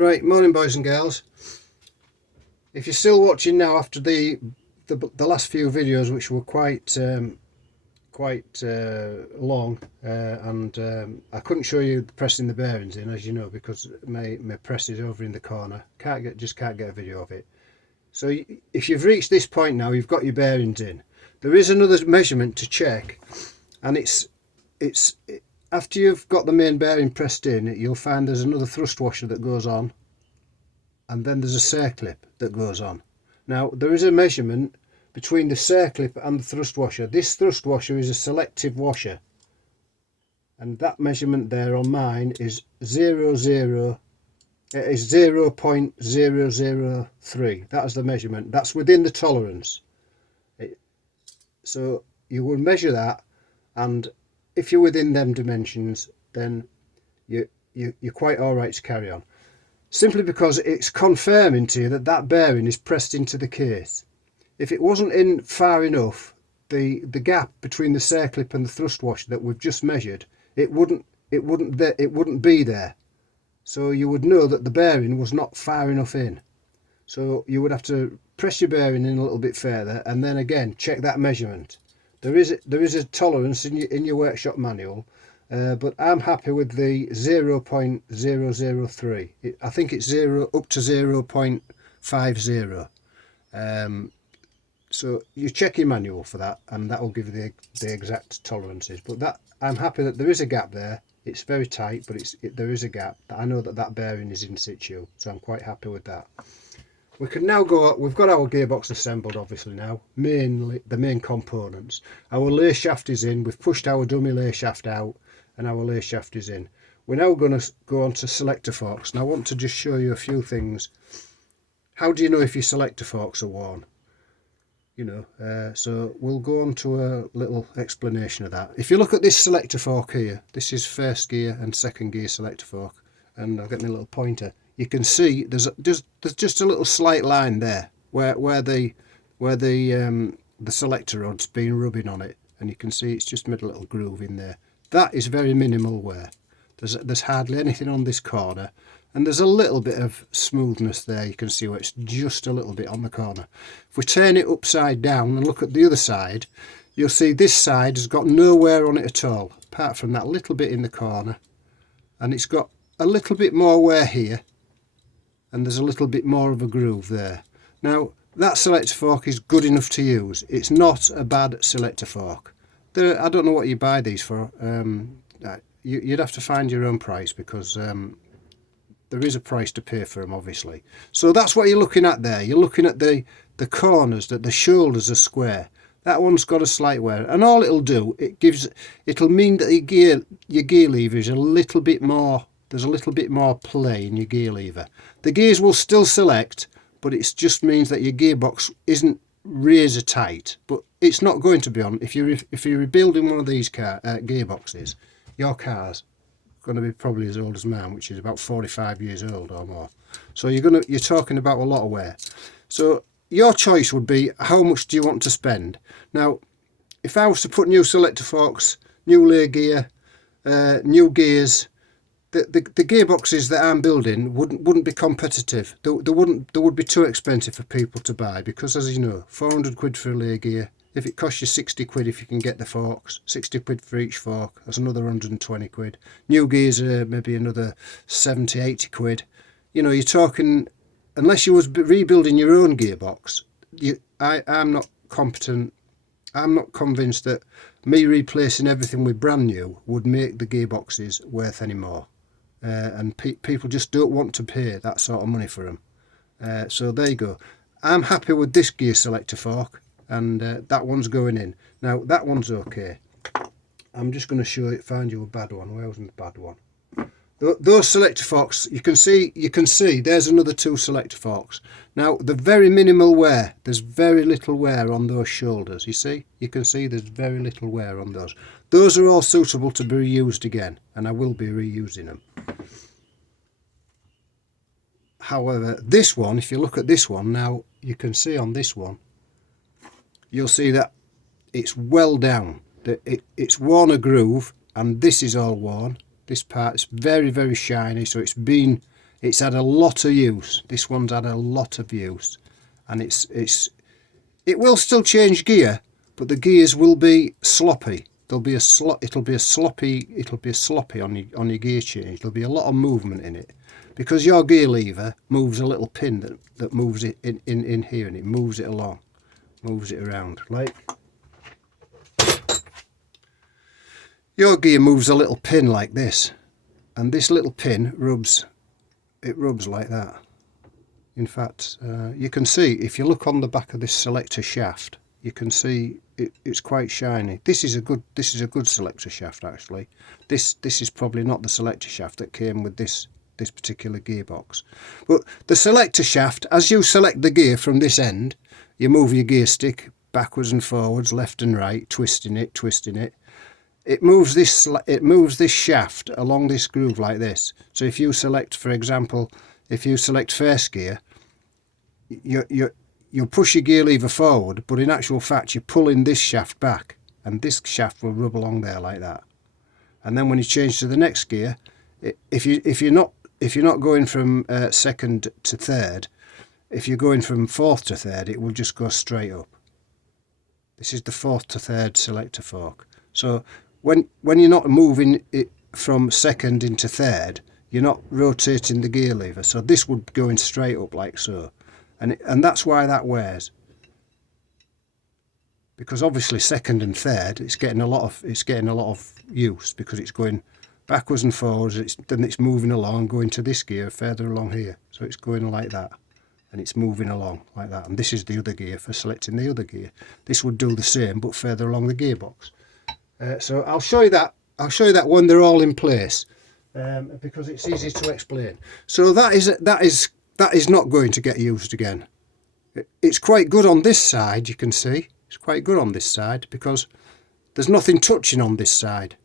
Right, morning boys and girls. If you're still watching now after the last few videos, which were quite long, and I couldn't show you pressing the bearings in, as you know, because my press is over in the corner. Can't get a video of it. So if you've reached this point now, you've got your bearings in. There is another measurement to check, and it's after you've got the main bearing pressed in, you'll find there's another thrust washer that goes on, and then there's a circlip that goes on. Now there is a measurement between the circlip and the thrust washer. This thrust washer is a selective washer, and that measurement there on mine is 0.003. That is the measurement. That's within the tolerance. So you will measure that, and if you're within them dimensions, then you're quite all right to carry on. Simply because it's confirming to you that that bearing is pressed into the case. If it wasn't in far enough, the gap between the circlip and the thrust washer that we've just measured, it wouldn't be there. So you would know that the bearing was not far enough in. So you would have to press your bearing in a little bit further, and then again check that measurement. There is a tolerance in your workshop manual, but I'm happy with the 0.003. I think it's up to 0.50. So you check your manual for that, and that will give you the exact tolerances. But that, I'm happy that there is a gap there. It's very tight, but there is a gap. I know that bearing is in situ, so I'm quite happy with that. We can now go. We've got our gearbox assembled, obviously now. Mainly the main components. Our lay shaft is in. We've pushed our dummy lay shaft out, and our lay shaft is in. We're now going to go on to selector forks, and I want to just show you a few things. How do you know if your selector forks are worn? So we'll go on to a little explanation of that. If you look at this selector fork here, this is first gear and second gear selector fork, and I've got my little pointer. You can see there's just a little slight line there where the selector rod's been rubbing on it, and you can see it's just made a little groove in there. That is very minimal wear. There's hardly anything on this corner, and there's a little bit of smoothness there. You can see where it's just a little bit on the corner. If we turn it upside down and look at the other side, you'll see this side has got no wear on it at all, apart from that little bit in the corner, and it's got a little bit more wear here, and there's a little bit more of a groove there. Now that selector fork is good enough to use. It's not a bad selector fork. I don't know what you buy these for. You'd have to find your own price, because there is a price to pay for them, obviously. So that's what you're looking at there. You're looking at the corners, that the shoulders are square. That one's got a slight wear, and all it'll do, it'll mean that your gear lever is a little bit more. There's a little bit more play in your gear lever. The gears will still select, but it just means that your gearbox isn't razor tight. But it's not going to be on if you're rebuilding one of these gearboxes. Your car's going to be probably as old as mine, which is about 45 years old or more. So you're talking about a lot of wear. So your choice would be, how much do you want to spend? Now, if I was to put new selector forks, new lay gear, new gears, the gearboxes that I'm building wouldn't be competitive. They would be too expensive for people to buy, because, as you know, 400 quid for a lay gear. If it costs you 60 quid if you can get the forks, 60 quid for each fork, that's another 120 quid. New gears are maybe another 70, 80 quid. You're talking, unless you was rebuilding your own gearbox, I'm not competent. I'm not convinced that me replacing everything with brand new would make the gearboxes worth any more. And people just don't want to pay that sort of money for them. So there you go. I'm happy with this gear selector fork, and that one's going in. Now that one's okay. I'm just going to find you a bad one. Where was the bad one? Those selector forks, you can see there's another two selector forks. Now the very minimal wear, there's very little wear on those shoulders. You can see there's very little wear on those. Those are all suitable to be reused again, and I will be reusing them. However, this one, if you look at this one now, you can see on this one, you'll see that it's well down. It's worn a groove, and this is all worn. This part is very, very shiny, so it's been It's had a lot of use. This one's had a lot of use, and it will still change gear, but the gears will be sloppy. It'll be sloppy on your gear change. There'll be a lot of movement in it, because your gear lever moves a little pin that moves it in here, and it moves it along, moves it around. Like your gear moves a little pin like this, and this little pin rubs like that. In fact, you can see, if you look on the back of this selector shaft, you can see it's quite shiny. This is a good selector shaft, actually. This is probably not the selector shaft that came with this particular gearbox. But the selector shaft, as you select the gear from this end, you move your gear stick backwards and forwards, left and right, twisting it. It moves this shaft along this groove like this. So if you select, for example, if you select first gear, you'll push your gear lever forward, but in actual fact you're pulling this shaft back, and this shaft will rub along there like that. And then when you change to the next gear, if you're not going from second to third, if you're going from fourth to third, it will just go straight up. This is the fourth to third selector fork. So when you're not moving it from second into third, you're not rotating the gear lever. So this would be going straight up like so. And that's why that wears, because obviously second and third, it's getting a lot of use, because it's going backwards and forwards. Then it's moving along, going to this gear further along here. So it's going like that, and it's moving along like that. And this is the other gear for selecting the other gear. This would do the same, but further along the gearbox. So I'll show you that. I'll show you that when they're all in place, because it's easy to explain. So that is not going to get used again. It's quite good on this side, you can see. It's quite good on this side, because there's nothing touching on this side.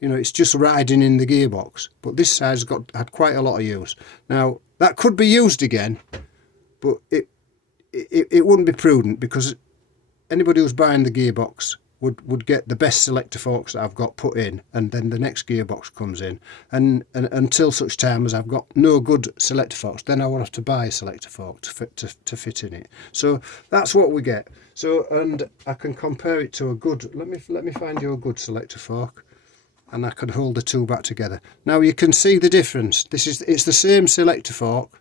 You know, it's just riding in the gearbox. But this side's had quite a lot of use. Now, that could be used again, but it wouldn't be prudent, because anybody who's buying the gearbox would get the best selector forks that I've got put in, and then the next gearbox comes in, and until such time as I've got no good selector forks, then I will have to buy a selector fork to fit in it. So that's what we get. So, and I can compare it to a good, let me find you a good selector fork, and I can hold the two back together. Now you can see the difference. It's the same selector fork.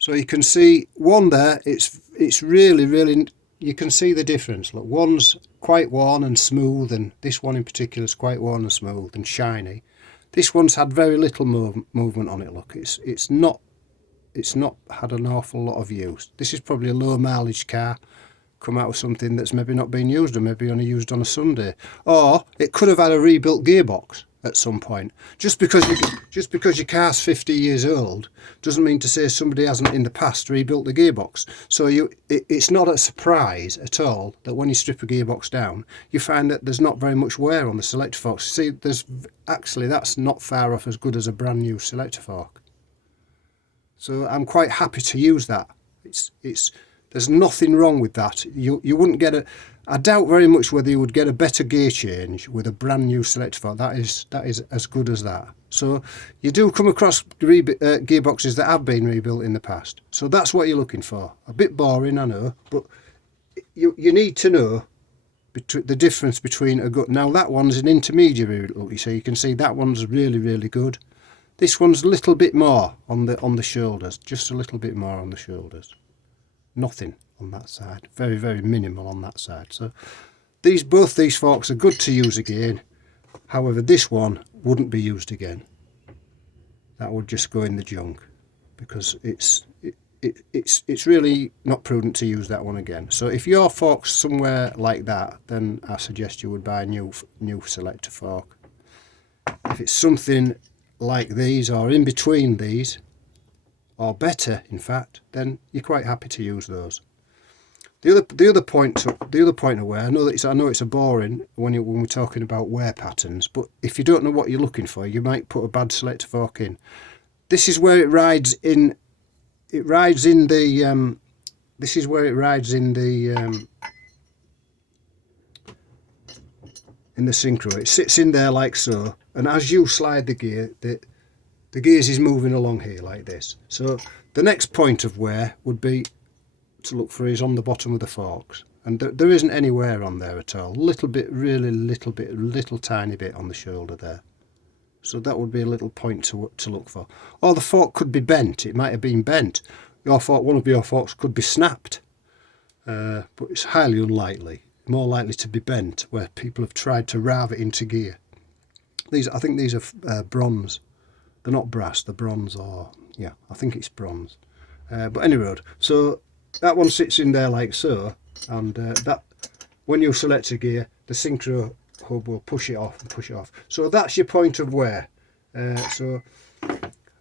So you can see one there, it's really, you can see the difference. Look, one's quite worn and smooth, and this one in particular is quite worn and smooth and shiny. This one's had very little movement on it. Look, it's not had an awful lot of use. This is probably a low mileage car, come out with something that's maybe not being used, or maybe only used on a Sunday, or it could have had a rebuilt gearbox at some point. Just because your car's 50 years old doesn't mean to say somebody hasn't in the past rebuilt the gearbox. So it's not a surprise at all that when you strip a gearbox down, you find that there's not very much wear on the selector forks. See, that's not far off as good as a brand new selector fork. So I'm quite happy to use that. There's nothing wrong with that. You wouldn't get I doubt very much whether you would get a better gear change with a brand new selector fork. That is as good as that. So you do come across gearboxes that have been rebuilt in the past. So that's what you're looking for. A bit boring, I know, but you need to know the difference between a good. Now that one's an intermediary look, so you can see that one's really good. This one's a little bit more on the shoulders, just a little bit more on the shoulders. Nothing on that side, very minimal on that side. So both these forks are good to use again. However, this one wouldn't be used again. That would just go in the junk, because it's really not prudent to use that one again. So if your fork's somewhere like that, then I suggest you would buy a new selector fork. If it's something like these, or in between these, or better in fact, then you're quite happy to use those. The other point of wear, I know it's a boring when we're talking about wear patterns, but if you don't know what you're looking for, you might put a bad selector fork in. This is where it rides in. It rides in the. This is where it rides in the synchro. It sits in there like so, and as you slide the gear, the the gears is moving along here like this. So the next point of wear would be to look for is on the bottom of the forks, and there isn't any wear on there at all. Little bit, really little tiny bit on the shoulder there. So that would be a little point to look for. Or the fork could be bent. It might have been bent. One of your forks could be snapped, but it's highly unlikely. More likely to be bent, where people have tried to rave it into gear. I think these are bronze. They're not brass. They're bronze, or yeah, I think it's bronze. But anyway, so that one sits in there like so, and that when you select a gear, the synchro hub will push it off and push it off. So that's your point of wear. So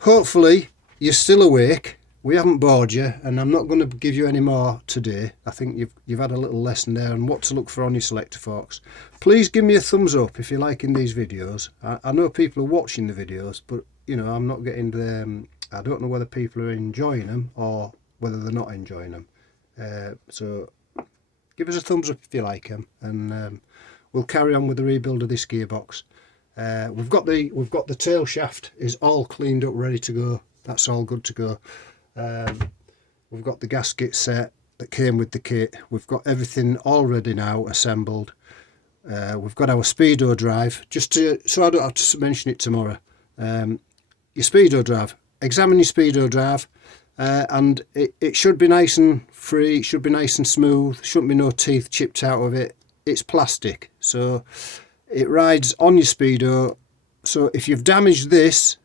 hopefully you're still awake. We haven't bored you, and I'm not going to give you any more today. I think you've had a little lesson there on what to look for on your Selector Forks. Please give me a thumbs up if you're liking these videos. I know people are watching the videos, but you know, I'm not getting them. I don't know whether people are enjoying them or whether they're not enjoying them. So give us a thumbs up if you like them, and we'll carry on with the rebuild of this gearbox. We've got the tail shaft is all cleaned up, ready to go. That's all good to go. We've got the gasket set that came with the kit. We've got everything all ready now, assembled. We've got our Speedo drive, so I don't have to mention it tomorrow. Your Speedo drive. Examine your Speedo drive, and it should be nice and free. It should be nice and smooth. Shouldn't be no teeth chipped out of it. It's plastic, so it rides on your Speedo. So if you've damaged this,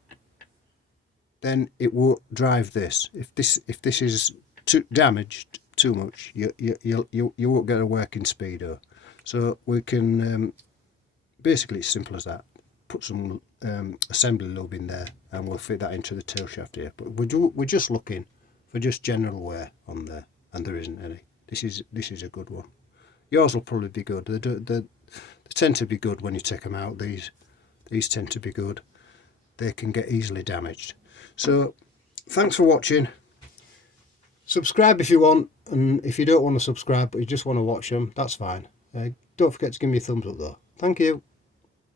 then it won't drive this. If this is damaged too much, you won't get a working Speedo. So we can basically, it's simple as that. Put some assembly lube in there, and we'll fit that into the tail shaft here. But we're just looking for just general wear on there, and there isn't any. This is a good one. Yours will probably be good. They tend to be good when you take them out. These tend to be good. They can get easily damaged. So thanks for watching. Subscribe if you want, and if you don't want to subscribe but you just want to watch them, that's fine. Don't forget to give me a thumbs up though. Thank you.